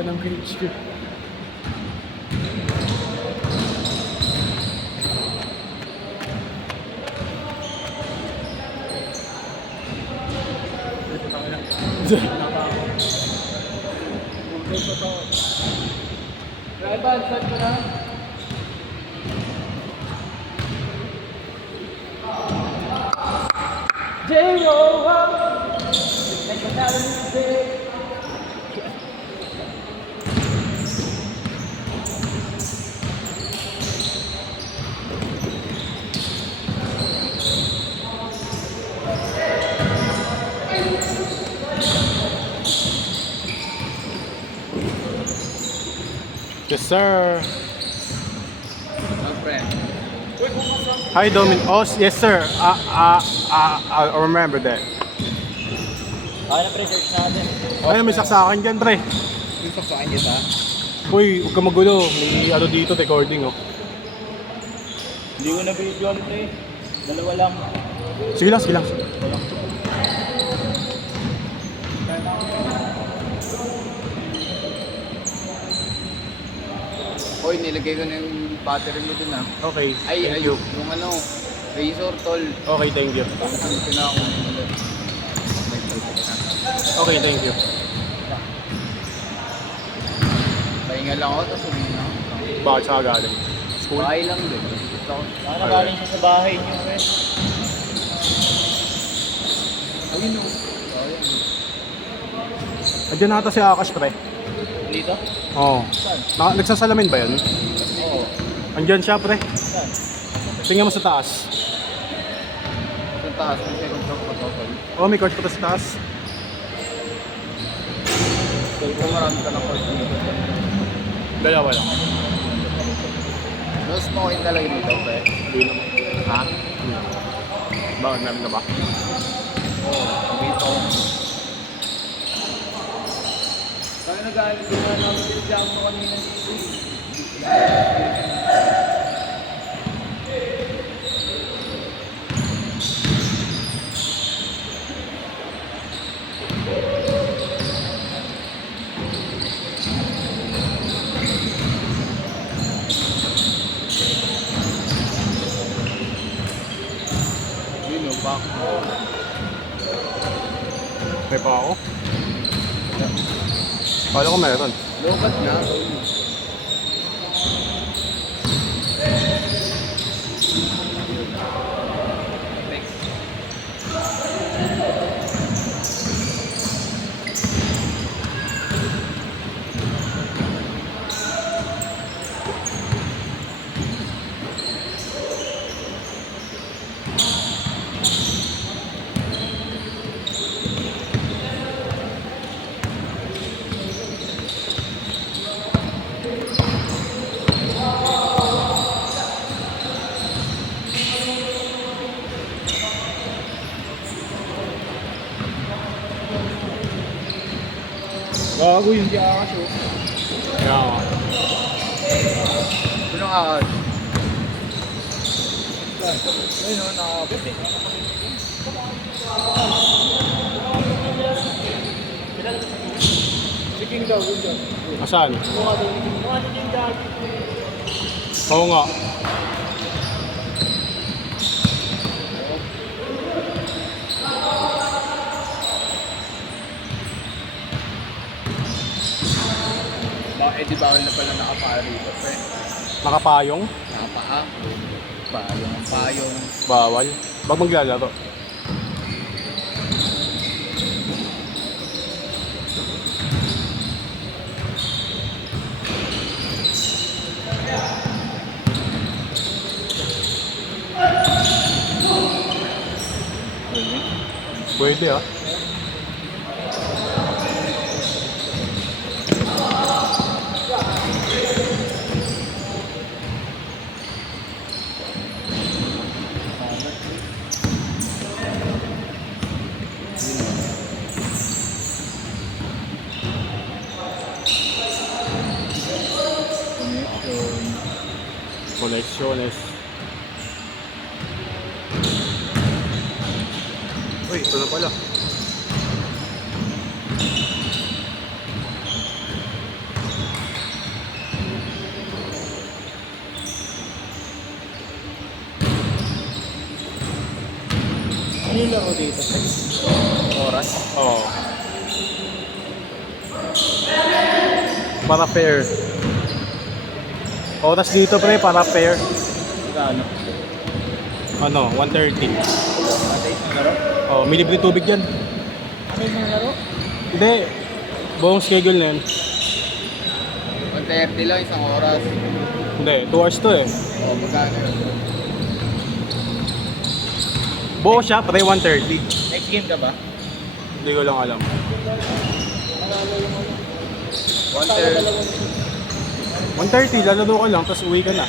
ganda ng HQ. Yes, sir. Hi, Domin. Oh, yes, sir. I remember that. Okay na pre, search natin. Ay, may saksakan dyan, pre. Yung saksakan dyan ha? Uy, huwag ka magulo. May ano dito, recording, oh. Hindi ko na video pre. Dalawa lang. Sige lang, sige lang. Oy, nilagay ko na yung battery mo dun ah. Okay, Ay, thank you. yung ano, razor tol. Okay, thank you. Ito na ako. Okay, thank you. Pahinga lang ako, tapos umihin ako. Bakit saan ka galing? School? Bahay lang din. Baka nagaling siya sa bahay niyo pre. Ayun o. Andiyan nata si Akash, pre. Dito? Oo. Nagsasalamin ba yan? Oo. Andiyan siya, pre. Saan? Tingnan mo sa taas. Sa taas, may second floor pa tol. Oh, may court pa sa taas. Kung marami ka ng court dito. Dalawa lang. No smoking talaga dito, pre. Hindi naman. Ha? Bakit namin na ba? Oo, dito. Kaya nagaling ko na namin yung jam mo kanina dito. Yun o, back. May pa ako? Kala ko meron. Lobat na. Gago yung di Akash, oh. Kaya nga. Sino ang akas? Ayun o, nakakabot eh. Chicken daw, yun dyan. Asan? Mukha doon yung gagi. Oo nga. Eh di bawal na pala nakapaa rito, pre. Nakapayong? Nakapaa. Payong ang payong. Bawal. Bag maglalaro. Pwede ah. Conexiones. Uy, ito na pala. Ano yung laro dito? Oras. Oo. Para fair. Oras dito pre, para fair. Magkano? Ano, 130. Matay ng laro. Oh, may libre tubig yan. Ano yung laro? Hindi. Buong schedule na yan. 130 lang, isang oras. Hindi, 2 hours to eh. O, magkano yun? Buo siya, pre 130. Next game ka ba? Hindi ko lang alam. 130. 130, lalaro ka lang, tapos uwi ka na.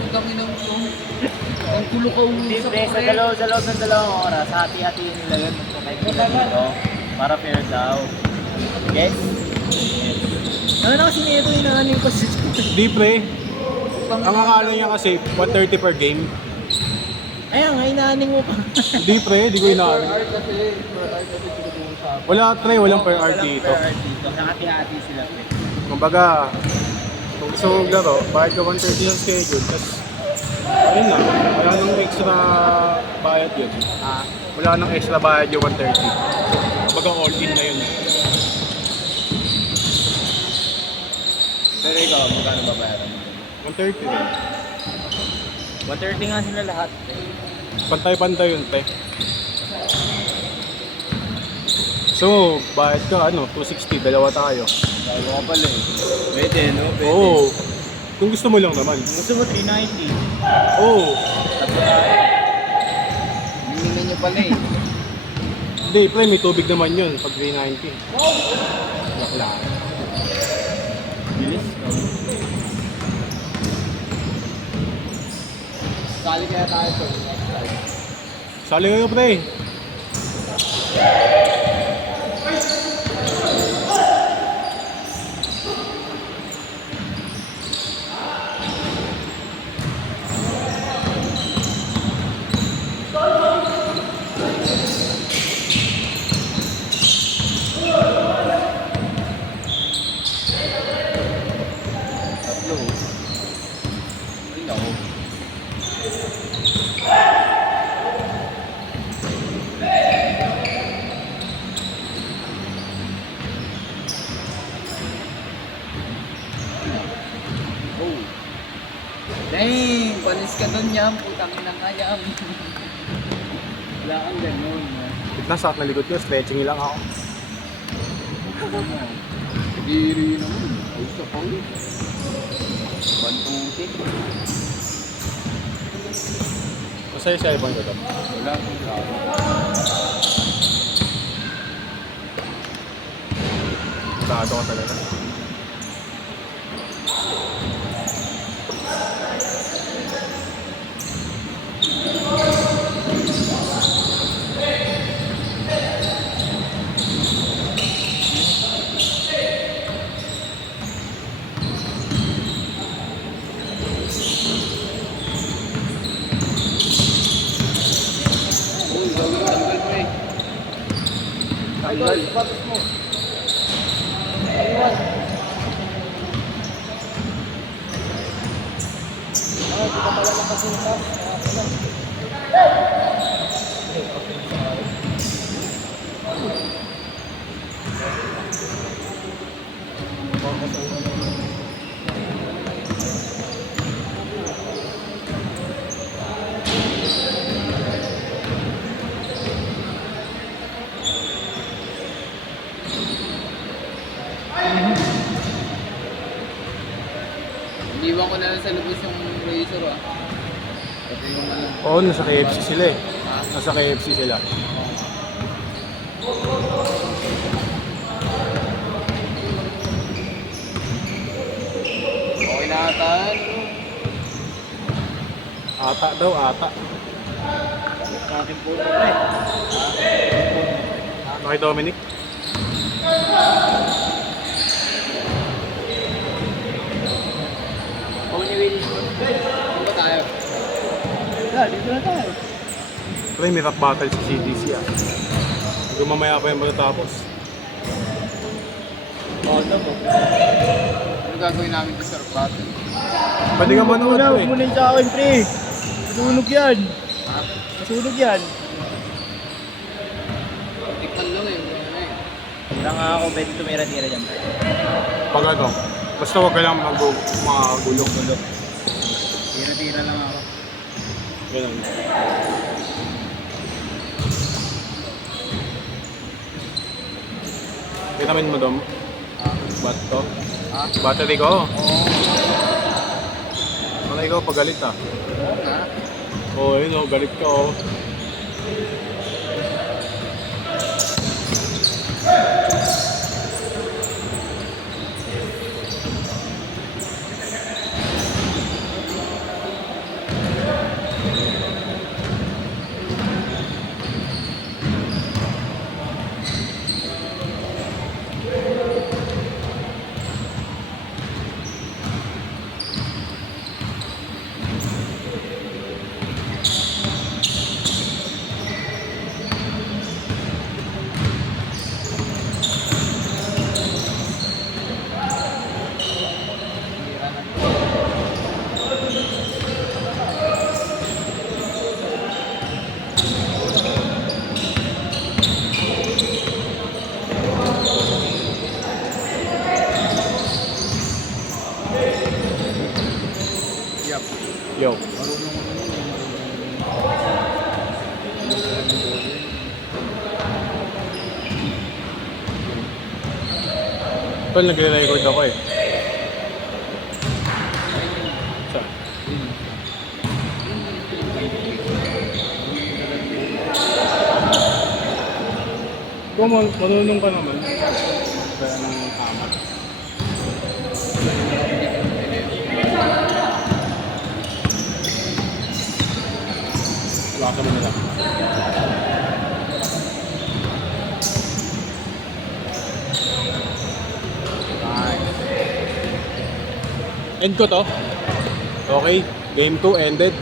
Putang ina mo. Ang kulo ka Hindi, pre, sa loob ng dalawang oras, hati-hatiin nila yun. Magkakain nila dito. Para fair daw. Yes? Ano na kasi nito inaanin ko si Hindi pre. Ang akala niya kasi 130 per game. Ayan nga, inaaning mo pa. Hindi pre, hindi ko inaamin. Per hour kasi siguro sa Wala pre, walang per hour dito. Hati-hati sila, pre. Kumbaga, kung gusto mong laro, bayad ka 130 yung schedule, tapos ayun na, wala nang extra bayad yun. Wala nang extra bayad yung 130. Kumbaga all in na yun. Pero ikaw, magkano babayaran? 130 rin. 130 nga sila lahat. Pantay-pantay yun, te. So, bayad ka, 260, dalawa tayo. Bago ka pala eh. Pwede, no? Pwede. Oo. Kung gusto mo lang naman. Gusto mo 390? Oo. Hinihingan niyo pala eh. Hindi, pre, may tubig naman yun pag 390. Wala. Bilis? Sali kaya tayo to. Sali kayo, pre. Tatlo. Ay, naku. Oh. Dang! Panis ka dun yan. Putang ina nga yan. Wala kang ganun. Tignan sa na likod ko, stretching lang ako. Diri naman. Ay, sa pang. Bantutin. Masaya siya ibang ko to. Wala akong tao. Sado ka talaga. Uy, gawin tanggal mo eh. Tanggal. Sapatos mo. Ay, di ka pala nakasintas. Iniwan ko na lang sa lubos yung razor ah. Pati yung ano. Oo, nasa KFC sila eh. Nasa KFC sila. Okay na ata. Ata daw, ata. Akin po ito, pre. Ano kay Dominic? Pau ni Will. Saan ba tayo? Dito na tayo. Pre, may rap battle sa CDC ah. Hanggang mamaya pa yung matatapos. Ano po? Ano gagawin namin sa surf battle? Pwede ka manood pre. Huwag mo na yung sa akin, pre. Sunog yan. Masunog yan. Tikman lang eh. Ano eh. Tira nga ako, pwede tumira-tira dyan. Pag ano, basta huwag ka lang magulok-gulok. Tira-tira lang ako. Ganun. Vitamin mo dom? Ba't to? Battery ko? Malay ko, pagalit ah. Oo, yun o, galit ka oh. Yo. Tol, nagre-record ako eh. Saan? Kung manunong ka naman, kaya ng tama. Iwasan mo nila. End ko to. Okay, game 2 ended.